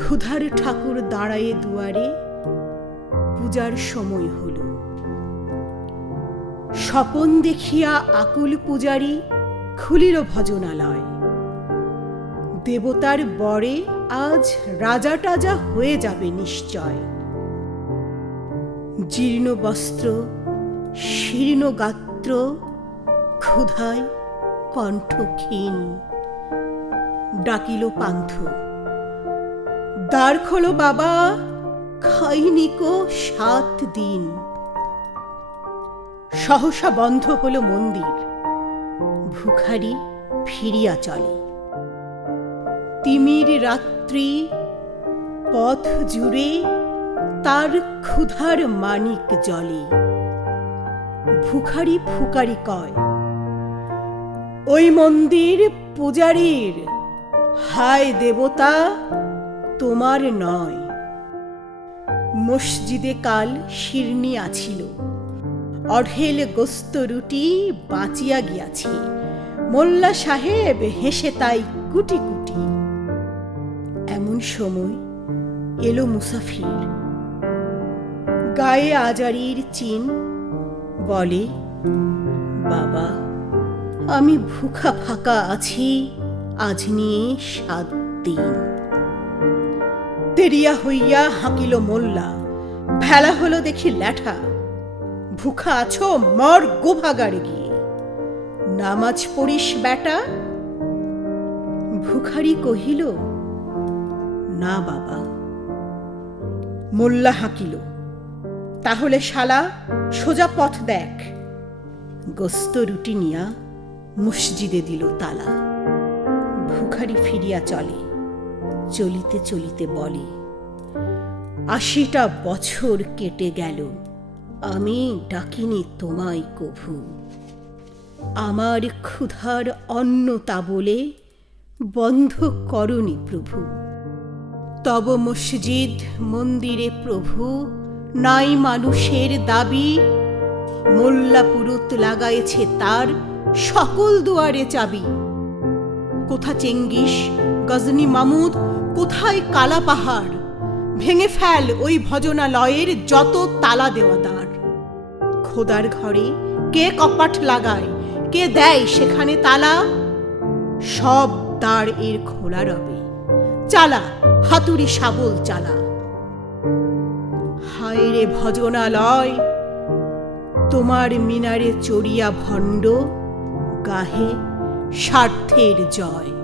ক্ষুধার ঠাকুর দাঁড়ায়ে দুয়ারে পূজার সময় হল স্বপন দেখিয়া আকুল পূজারী খুলিল ভজনালয় দেবতার বরে আজ রাজা টাজা হয়ে যাবে নিশ্চয় জীর্ণ বস্ত্র শীর্ণ গাত্র ক্ষুধায় কণ্ঠক্ষীণ ডাকিল পান্থ দ্বার খোলো বাবা খাইনি কো সাত দিন সহসা বন্ধ হলো মন্দির ভুখারি ফিরিয়া চলে তিমির রাত্রি পথ জুড়ে তার ক্ষুধার মানিক জলে ভুখারি ফুকারি কয় ওই মন্দির পূজারীর হায় দেবতা তোমার নয় মসজিদে কাল শিরনি আছিল অঢেল গোস্ত রুটি বাঁচিয়া গিয়াছে মোল্লা সাহেব হেসে তাই কুটি কুটি এমন সময় এলো মুসাফির গায়ে আজারির চিন বলে বাবা আমি ভুখা ফাঁকা আছি আজ নিয়ে সাত দিন দেরিয়া হইয়া হাঁকিল মোল্লা ভেলা হলো দেখি ল্যাঠা ভুখা আছো মর গোভাগাড়ে গিয়ে নামাজ পড়িস বেটা ভুখারি কহিল না বাবা মোল্লা হাঁকিল তাহলে শালা সোজা পথ দেখ গোস্ত রুটি নিয়া মসজিদে দিল তালা ভুখারি ফিরিয়া চলে চলিতে চলিতে বলে আশিটা বছর কেটে গেল আমি ডাকিনি তোমায় কভু আমার ক্ষুধার অন্ন তা বলে বন্ধ করনি প্রভু তব মসজিদ মন্দিরে প্রভু নাই মানুষের দাবি মোল্লা পুরুত লাগাইছে তার সকল দুয়ারে চাবি কোথা চেঙ্গিস গজনী মামুদ কোথায় কালা পাহাড় ভেঙে ফেল ওই ভজনালয়ের যত তালা দেওয়া দ্বার খোদার ঘরে কে কপাট লাগায় কে দেয় সেখানে তালা সব দ্বার এর খোলা রবে চালা হাতুড়ি শাবল চালা হায় রে ভজনালয় তোমার মিনারে চড়িয়া ভণ্ড গাহে স্বার্থের জয়